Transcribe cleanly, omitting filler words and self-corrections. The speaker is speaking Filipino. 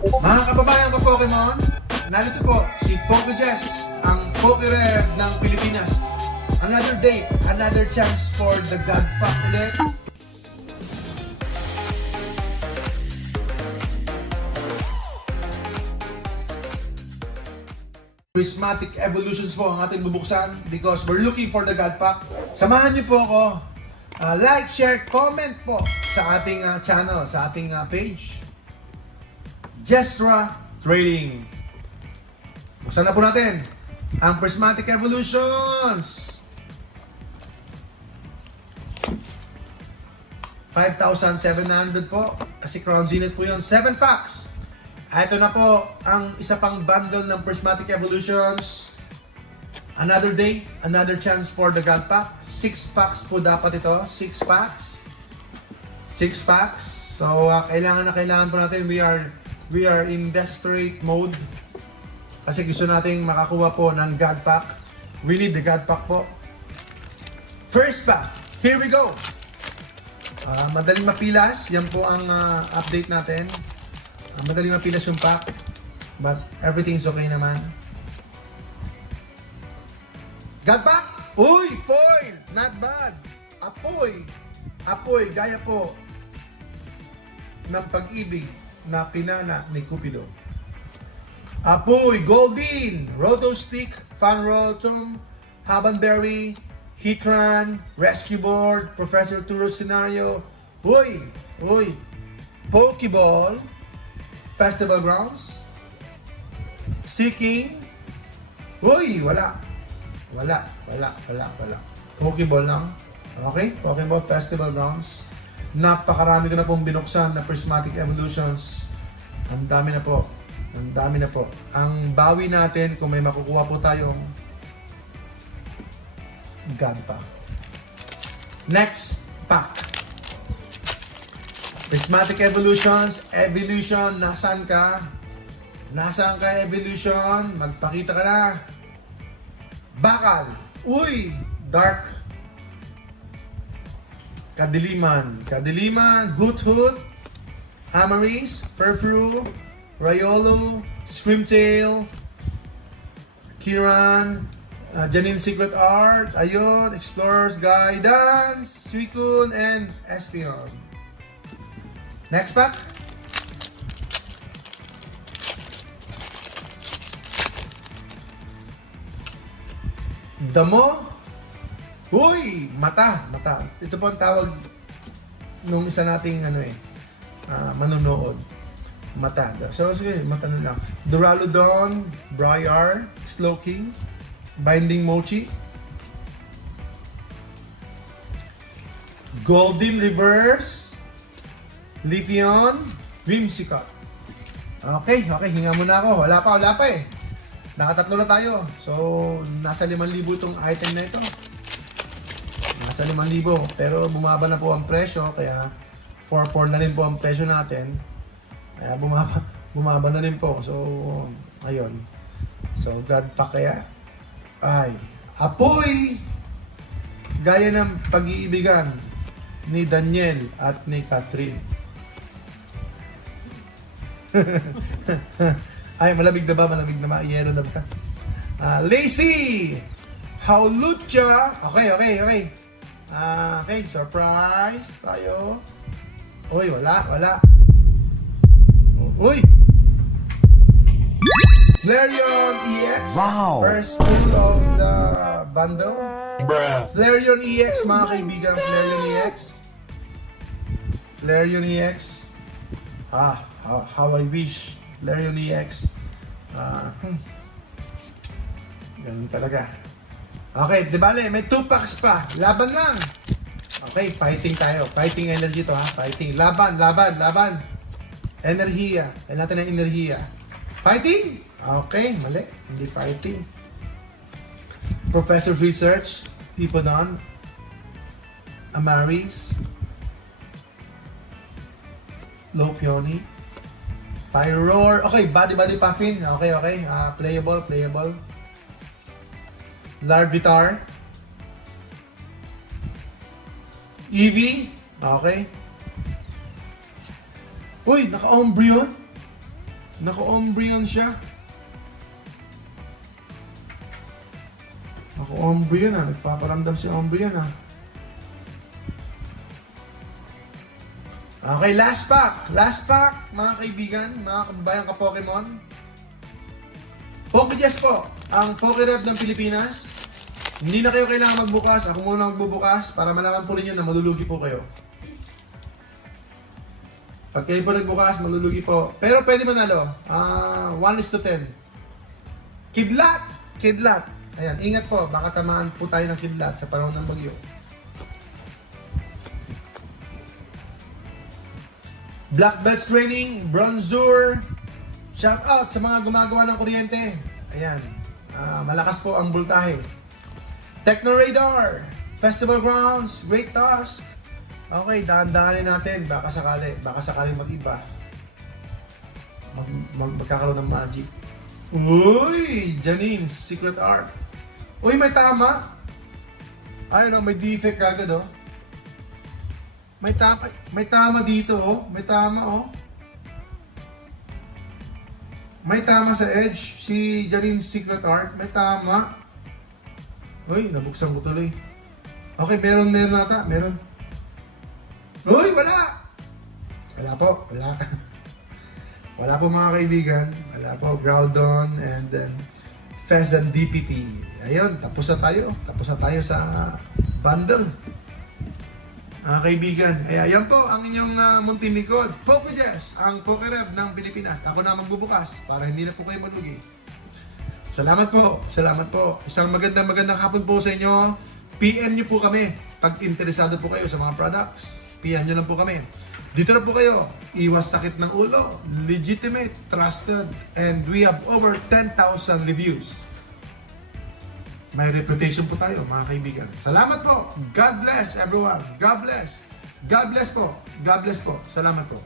Mga kababayan ko Pokemon, narito po si PokeJess, ang PokeRev ng Pilipinas. Another day, another chance for the God Pack ulit. Prismatic Evolutions po ang ating bubuksan because we're looking for the God Pack. Samahan niyo po ako. Like, share, comment po sa ating channel, sa ating page. Jesra Trading. Buksan na po natin ang Prismatic Evolutions. 5,700 po. Kasi Crown Zenith po yun. 7 packs. Ito na po ang isa pang bundle ng Prismatic Evolutions. Another day, another chance for the God Pack. 6 packs po dapat ito. 6 packs. 6 packs. So, kailangan po natin. We are in desperate mode. Kasi gusto nating makakuha po ng God Pack. We need the God Pack po. First pack. Here we go. Madaling mapilas. Yan po ang update natin. Madaling mapilas yung pack. But everything's okay naman. God Pack! Uy! Foil! Not bad! Apoy! Apoy! Gaya po ng pag-ibig na pinana ni Cupido. Apoy! Goldin! Roto Stick! Fan Rotom! Habanberry! Heatran! Rescue Board! Professor Turo Scenario! Uy! Uy! Pokeball! Festival Grounds! Seeking! Uy! Wala! Pokeball lang. Okay? Pokeball Festival Grounds. Napakarami ko na pong binuksan na Prismatic Evolutions. Ang dami na po. Ang dami na po. Ang bawi natin kung may makukuha po tayong God Pack. Next pack. Prismatic Evolutions. Evolution, nasaan ka? Nasaan ka, Evolution? Magpakita ka na. Bakal. Uy! Dark. Kadiliman, Hoot, Amaris, Furfru, Riolo, Screamtail, Kiran, Janine Secret Art, ayun, Explorer's Guidance, Suicune, and Espion. Next pack. Damo. Uy! Mata. Ito po ang tawag nung isa nating manonood. Mata. So, sige, mata na lang. Duraludon, Briar, Slowking, Binding Mochi, Golden Reverse, Leafeon, Whimsicott. Okay, hinga muna ako. Wala pa eh. Nakatatlo na tayo. So, nasa 5,000 itong item na ito. Nasa 5,000. Pero bumaba na po ang presyo. Kaya 4,400 na rin po ang presyo natin. Kaya bumaba na rin po. So, ayun. So, God Pack kaya. Ay, apoy! Gaya ng pag-iibigan ni Daniel at ni Catherine. Ay, malamig na ba? Yero na ba? Lazy! Howlucha! Okay. Okay, surprise tayo. Uy, wala. Uy! Flareon EX. Wow! First tool of the bundle. Bruh. Flareon EX, mga kaibigan. Flareon EX. How I wish. Flareon EX. Ganun talaga. Okay, di bale, may 2 packs pa. Laban lang. Okay, fighting tayo. Fighting energy to ha. Fighting. Laban. Enerhiya. Kailangan natin ng enerhiya. Fighting? Okay, mali. Hindi fighting. Professor Research. Tipodon. Amaris. Lopioni. Pyroar. Okay, body puffin. Okay. Playable. Larvitar. Eevee. Okay. Uy, naka-Umbreon. Naka-Umbreon siya. Naka-Umbreon ha. Nagpaparamdam si Umbreon ha. Okay, last pack. Last pack, mga kaibigan, mga kababayan ka-Pokemon. Pokejess po, ang Pokerep ng Pilipinas. Hindi na kayo kailangan magbukas. Ako muna magbubukas para malaman po ninyo na malulugi po kayo. Pag kayo po nagbukas, malulugi po. Pero pwede manalo. 1:10. Kidlat! Kidlat. Ayan, ingat po. Baka tamaan po tayo ng kidlat sa panahon ng bagyo. Black Belts Training, Bronzor. Shout out sa mga gumagawa ng kuryente. Ayan. Malakas po ang voltahe. Techno Radar, Festival Grounds, Great Task. Okay, dahan-dahanin natin. Baka sakaling mag-iba. Magkakaroon ng magic. Uy! Janine's Secret Art. Uy, may tama. Ayun o, may defect agad o. May tama dito oh. May tama oh. May tama sa edge. Si Janine's Secret Art. May tama. Uy, nabuksan ko tuloy. Okay, meron nata. Meron. Uy, wala! Wala po. Wala. Wala po mga kaibigan. Wala po. Groudon and then Pheasant DPT. Ayun, tapos na tayo. Tapos na tayo sa bundle. Mga kaibigan, ayan po ang inyong munting likod. Pokejess, ang Pokerep ng Pilipinas. Ako na magbubukas para hindi na po kayo malugi. Salamat po, salamat po. Isang magandang hapon po sa inyo. PM nyo po kami pag interesado po kayo sa mga products. PM nyo lang po kami. Dito na po kayo. Iwas sakit ng ulo. Legitimate, trusted, and we have over 10,000 reviews. May reputation po tayo, mga kaibigan. Salamat po. God bless everyone. God bless. God bless po. God bless po. Salamat po.